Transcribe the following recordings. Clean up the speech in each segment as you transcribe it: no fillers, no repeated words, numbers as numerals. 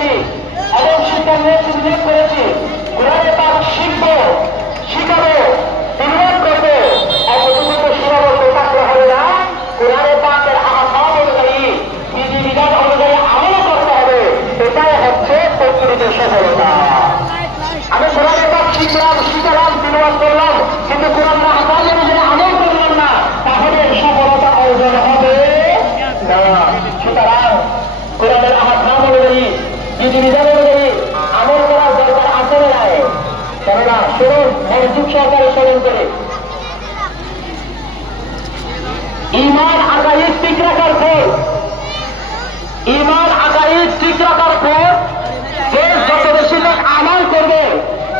করেছি এবং শিক্ষা নিয়ে সুযোগ করেছি। কোরআনে পাক শিখবো, শিখাবো, তিলওয়াত করবো, এতটুকু তো সীমাবদ্ধ থাকলে হবে না। কোরআনে পাকের আহ্বান অনুযায়ী, বিধিবিধান অনুযায়ী আমল করতে হবে। এটাই হচ্ছে প্রকৃত সফলতা। আমি কোরআনে পাক শিখলাম, শিখালাম, তিলওয়াত করলাম, কিন্তু কোরআনের আহ্বান অনুযায়ী আমল করলাম না, তাহলে সফলতা অর্জন হবে না। সুতরাং কোরআনের আহ্বান অনুযায়ী, বিধিবিধান অনুযায়ী আমল করার দরকার আছে না নাই? কেননা শুনুন, মনোযোগ সহকারে স্মরণ করে, ঈমান আকাইদ ঠিক রাখার পর, ঈমান আকাইদ ঠিক রাখার পর যে যত বেশি লোক আমল করবে,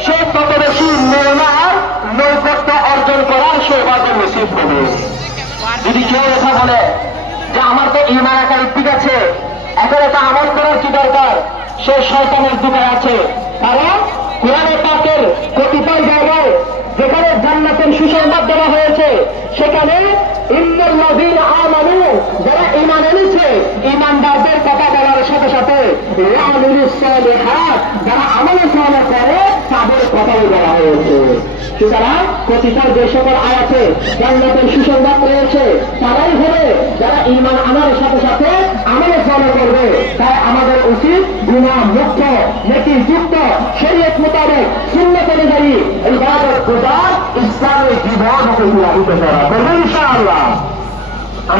সে তত বেশি মওলার নৈকট্য অর্জন করার সৌভাগ্য নসিব হবে। যদি কেউ এটা বলে যে আমার তো ঈমান আকাইদ ঠিক আছে, এখন এটা আমল করার কি দরকার, সে শয়তানের দুঃখে আছে। কারণ কোরআনে পাকের কতিপয় জায়গায় যেখানে জান্নাতের সুসংবাদ দেওয়া হয়েছে, সেখানে ইন্নাল্লাযীনা আমানু, যারা ঈমান এনেছে, ঈমানদারদের কথা বলার সাথে সাথে ওয়া আমিলুস সালিহাত, যারা আমল সালেহ করে তাদের কথাও বলা হয়েছে। সুতরাং কতিপয় যে সকল আয়াতে জান্নাতের সুসংবাদ রয়েছে, তারাই হবে যারা ঈমান আনার সাথে সাথে আমল সালেহ করবে। তাই আমাদের উচিত গুনাহ মুক্ত, নেকি যুক্ত, শরীয়ত মোতাবেক, সুন্নাত অনুযায়ী ইবাদত গুজার ইসলামের জীবন অতিবাহিত করা। করবেন ইনশাআল্লাহ।